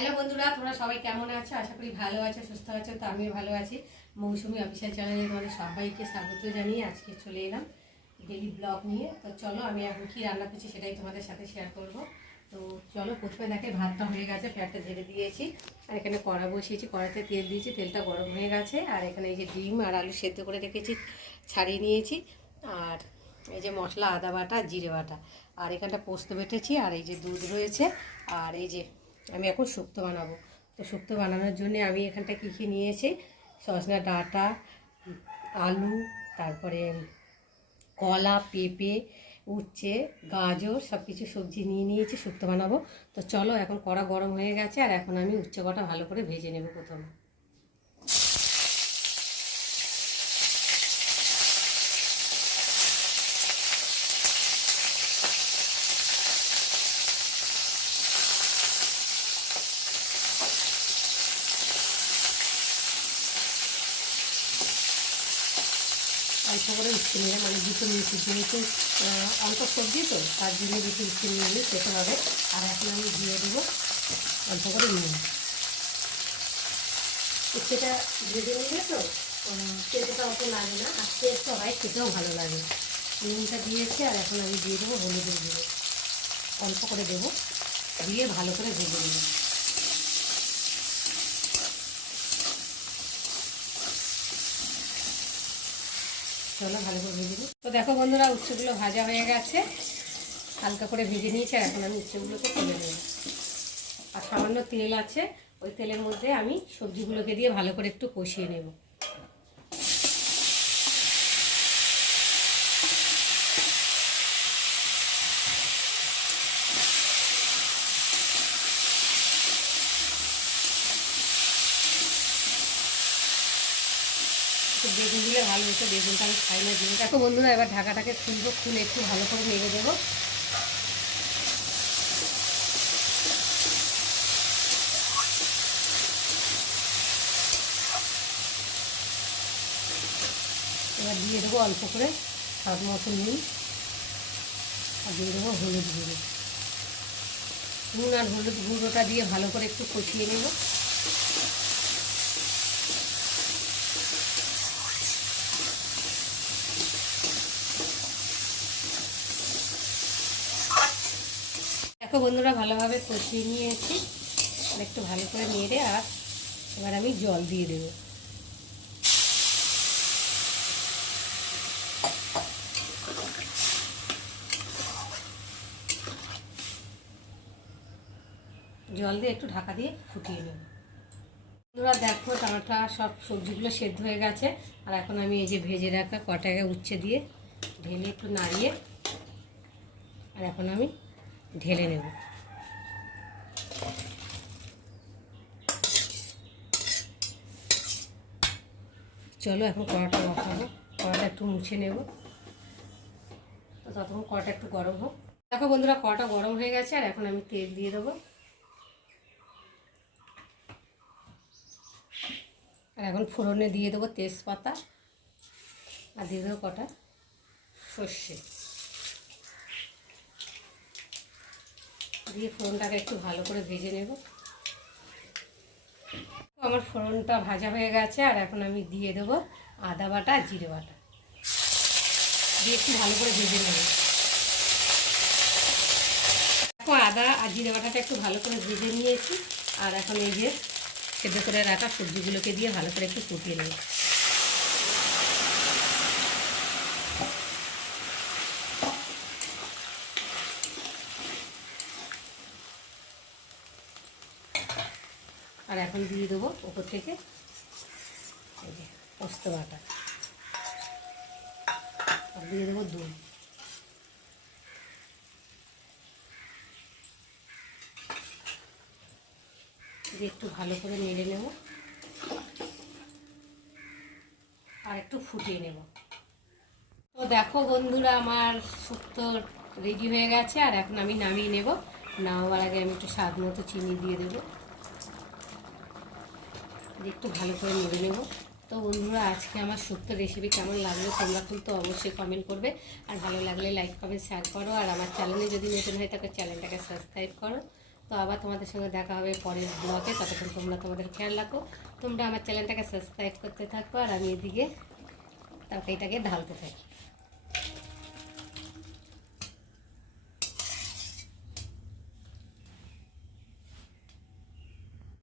Hello বন্ধুরা, তোমরা সবাই কেমন আছো? আশা করি ভালো আছো, সুস্থ আছো। তো আমিও ভালো আছি। মৌসুমি অফিসিয়াল চ্যানেলে তোমাদের সবাইকে স্বাগত জানিয়ে আজকে চলে এলাম ডেলি ব্লগ নিয়ে। তো চলো, আমি এখন কী রান্না করছি সেটাই তোমাদের সাথে শেয়ার করব। তো চলো, প্রথমে দেখে ভাতটা হয়ে গেছে, ফ্যাটটা ঝেড়ে দিয়েছি। আর এখানে কড়া বসিয়েছি, কড়াতে তেল দিয়েছি, তেলটা গরম হয়ে গেছে। আর এখানে এই যে ডিম আর আলু সেদ্ধ করে রেখেছি, ছাড়িয়ে নিয়েছি। আর এই যে মশলা, আদা বাটা, জিরে বাটা, আর এখানটা পোস্ত বেটেছি। আর এই যে দুধ রয়েছে। আর এই যে আমি এখন শুক্তো বানাবো। তো শুক্তো বানানোর জন্য আমি এখানটা কী কী নিয়েছি, সজনা ডাঁটা, আলু, তারপরে কলা, পেঁপে, উচ্ছে, গাজর, সব কিছু সবজি নিয়ে নিয়েছি শুক্তো বানাবো। তো চলো, এখন কড়া গরম হয়ে গেছে। আর এখন আমি উচ্ছে কটা ভালো করে ভেজে নেব প্রথমে। অল্প করে উচ্ছে নিলাম, মানে দুটো নিয়েছি, যেহেতু অল্প সবজি তো তার জন্য দুটো উচ্ছে নিয়ে নিই, খেতে হবে। আর এখন আমি দিয়ে দেবো অল্প করে নুন। উচ্ছেটা ভেজে নিলে তো তেলটা অত লাগে না, আর টেস্টও হয়, খেতেও ভালো লাগে। নুনটা দিয়েছি। আর এখন আমি দিয়ে দেবো হলুদের গুঁড়ো, অল্প করে দেবো, দিয়ে ভালো করে ভেজে নেব। চলো, ভালো করে ভেজে নিই। তো দেখো বন্ধুরা, উচ্ছেগুলো ভাজা হয়ে গেছে, হালকা করে ভেজে নিয়েছি। আর এখন আমি উচ্ছেগুলোকে তুলে নেব। আর সামান্য তেল আছে, ওই তেলের মধ্যে আমি সবজিগুলোকে দিয়ে ভালো করে একটু কষিয়ে নেব। বেগুন দিলে ভালো হতো, বেগুনটা আমি খাই না দিয়ে। দেখো বন্ধুরা, এবার ঢাকাটাকে খুলবো, খুলে একটু ভালো করে নেড়ে দেবো। এবার দিয়ে দেবো অল্প করে স্বাদ মতো নুন, আর দিয়ে দেবো হলুদ গুঁড়ো। নুন আর হলুদ গুঁড়োটা দিয়ে ভালো করে একটু কষিয়ে নেব। দেখো বন্ধুরা, ভালোভাবে কষিয়ে নিয়েছি। আর একটু ভালো করে নেড়ে, আর এবার আমি জল দিয়ে দেবো। জল দিয়ে একটু ঢাকা দিয়ে ফুটিয়ে নেব। বন্ধুরা দেখো, টমেটো সব সবজিগুলো সেদ্ধ হয়ে গেছে। আর এখন আমি এই যে ভেজে রাখা কটাকে উচ্ছে দিয়ে ঢেলে একটু নাড়িয়ে, আর এখন আমি ঢেলে নেব। চলো, এখন কড়াটা বসাবো, কড়াটা একটু মুছে নেব। তো ততক্ষণ কড়াটা একটু গরম হোক। দেখো বন্ধুরা, কড়াটা গরম হয়ে গেছে। আর এখন আমি তেল দিয়ে দেবো। আর এখন ফোড়নে দিয়ে দেবো তেজপাতা, আর দিয়ে দেবো কটা সর্ষে, দিয়ে ফোড়নটাকে একটু ভালো করে ভেজে নেব। আমার ফোড়নটা ভাজা হয়ে গেছে। আর এখন আমি দিয়ে দেবো আদা বাটা আর জিরে বাটা, দিয়ে একটু ভালো করে ভেজে নেব। দেখো, আদা আর জিরে বাটাটা একটু ভালো করে ভেজে নিয়েছি। আর এখন এই যে সেদ্ধ করে রাখা সবজিগুলোকে দিয়ে ভালো করে একটু ফুটিয়ে নেব। আর এখন দিয়ে দেবো ওপর থেকে এই যে পোস্ত বাটা, আর দিয়ে দেবো দুধ। দিয়ে একটু ভালো করে নেড়ে নেব, আর একটু ফুটিয়ে নেব। তো দেখো বন্ধুরা, আমার শুক্তো রেডি হয়ে গেছে। আর এখন আমি নামিয়ে নেব। নামাবার আগে আমি একটু স্বাদ মতো চিনি দিয়ে দেবো, একটু ভালো করে নেড়ে নেব। তো বন্ধুরা, আজকে আমার শুক্তো রেসিপি কেমন লাগলো তোমরা কিন্তু অবশ্যই কমেন্ট করবে। আর ভালো লাগলে লাইক কমেন্ট শেয়ার করো। আর আমার চ্যানেলে যদি নতুন হয় তাকে চ্যানেলটাকে সাবস্ক্রাইব করো। তো আবার তোমাদের সঙ্গে দেখা হবে পরের ব্লগে। ততক্ষণ তোমরা তোমাদের খেয়াল রাখো, তোমরা আমার চ্যানেলটাকে সাবস্ক্রাইব করতে থাকো, আর আমি এদিকে তরকারিটাকে ঢালতে থাকি।